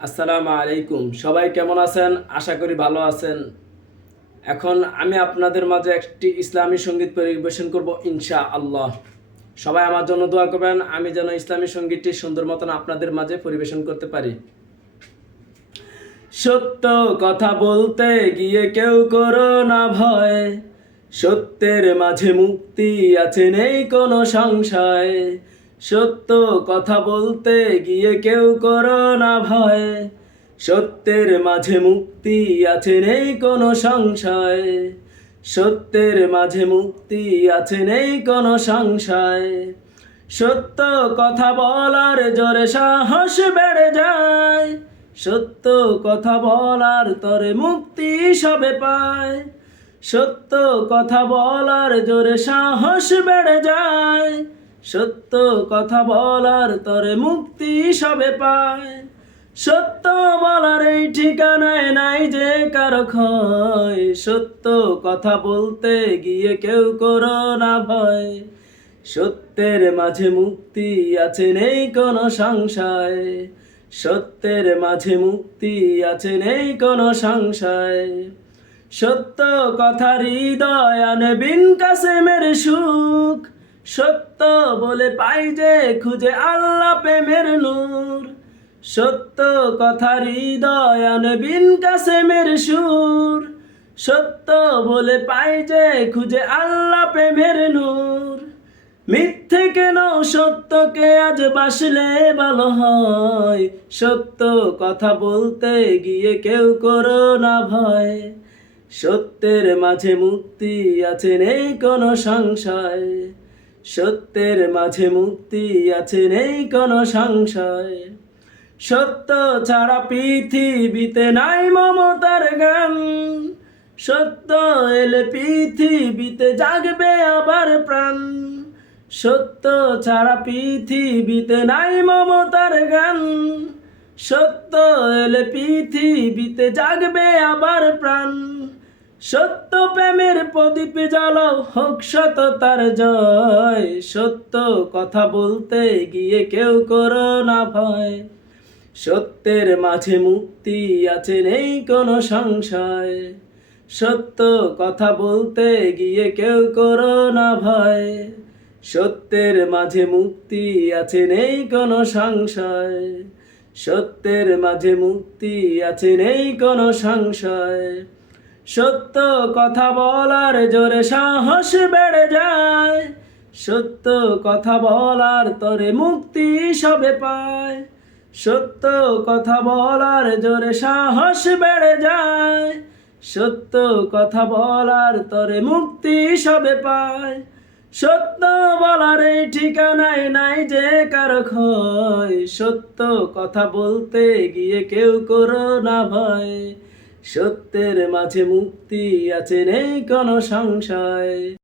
আসসালামু আলাইকুম। সবাই কেমন আছেন? আশা করি ভালো আছেন। এখন আমি আপনাদের মাঝে একটি ইসলামী সঙ্গীত পরিবেশন করব ইনশাআল্লাহ। সবাই আমার জন্য দোয়া করবেন, আমি যেন ইসলামী সঙ্গীতটি সুন্দর মতন আপনাদের মাঝে পরিবেশন করতে পারি। সত্য কথা বলতে গিয়ে কেউ করো না ভয়, সত্যের মাঝে মুক্তি আছে নেই কোনো সংশয়। সত্য কথা বলতে গিয়ে কেউ করো না ভয়, সত্যের মাঝে মুক্তি আছে নেই কোনো সংশয়। সত্যের মাঝে মুক্তি আছে নেই কোনো সংশয়। সত্য কথা বলার জোরে সাহস বেড়ে যায়, সত্য কথা বলার তরে মুক্তি সবে পায়। সত্য কথা বলার জোরে সাহস বেড়ে যায়, সত্য কথা বলার তরে মুক্তি সবে পায়। সত্য বলার এই ঠিকানায় নাই যে কারো ক্ষয়, সত্য কথা বলতে গিয়ে কেউ করো না ভয়। সত্যের মাঝে মুক্তি আছে নেই কোনো সংশয়, সত্যের মাঝে মুক্তি আছে নেই কোনো সংশয়। সত্য কথা হৃদয় আনে বিন কাসেমের সুখ, সত্য বলে পাই যে খুঁজে আল্লাহ প্রেমের নূর। সত্য কথা হৃদয় আনে বিন কাসেমের সুর, সত্য বলে পাই যে খুঁজে আল্লাহ প্রেমের নূর। মিথ্যে কেন সত্যকে আজ বাসলে ভালো হয়, সত্য কথা বলতে গিয়ে কেউ করো না ভয়। সত্যের মাঝে মুক্তি আছে নেই কোনো সংশয়, সত্যের মাঝে মুক্তি আছে নেই কোনো সংশয়। সত্য ছাড়া পৃথিবীতে নাই মমতার গান, সত্য এলে পৃথিবীতে জাগবে আবার প্রাণ। সত্য ছাড়া পৃথিবীতে নাই মমতার গান, সত্য এলে পৃথিবীতে জাগবে আবার প্রাণ। সত্য প্রেমের প্রদীপ জ্বালাও হোক সততার জয়, সত্য কথা বলতে গিয়ে কেউ করো না ভয়। সত্যের মাঝে মুক্তি আছে নেই কোনো সংশয়, সত্য কথা বলতে গিয়ে কেউ করো না ভয়। সত্যের মাঝে মুক্তি আছে নেই কোনো সংশয়, সত্যের মাঝে মুক্তি আছে নেই কোনো সংশয়। সত্য কথা বলার জোরে সাহস বেড়ে যায়, সত্য কথা বলার তরে মুক্তি সবে পায়। সত্য কথা বলার জোরে সাহস বেড়ে যায়, সত্য কথা বলার তরে মুক্তি সবে পায়। সত্য বলার এই ঠিকানায় নাই যে কারো ক্ষয়, সত্য কথা বলতে গিয়ে কেউ করো না ভয়। সত্যের মাঝে মুক্তি আছে নেই কোনো সংশয়।